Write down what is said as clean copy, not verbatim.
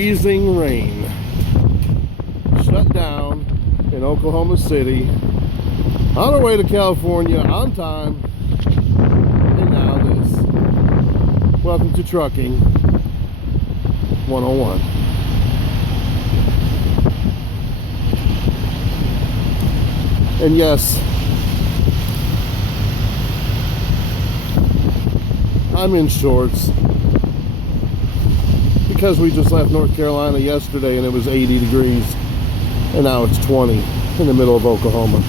freezing rain. Shut down in Oklahoma City. On our way to California on time. And now this. Welcome to Trucking 101. And yes, I'm in shorts because we just left North Carolina yesterday and it was 80 degrees and now it's 20 in the middle of Oklahoma.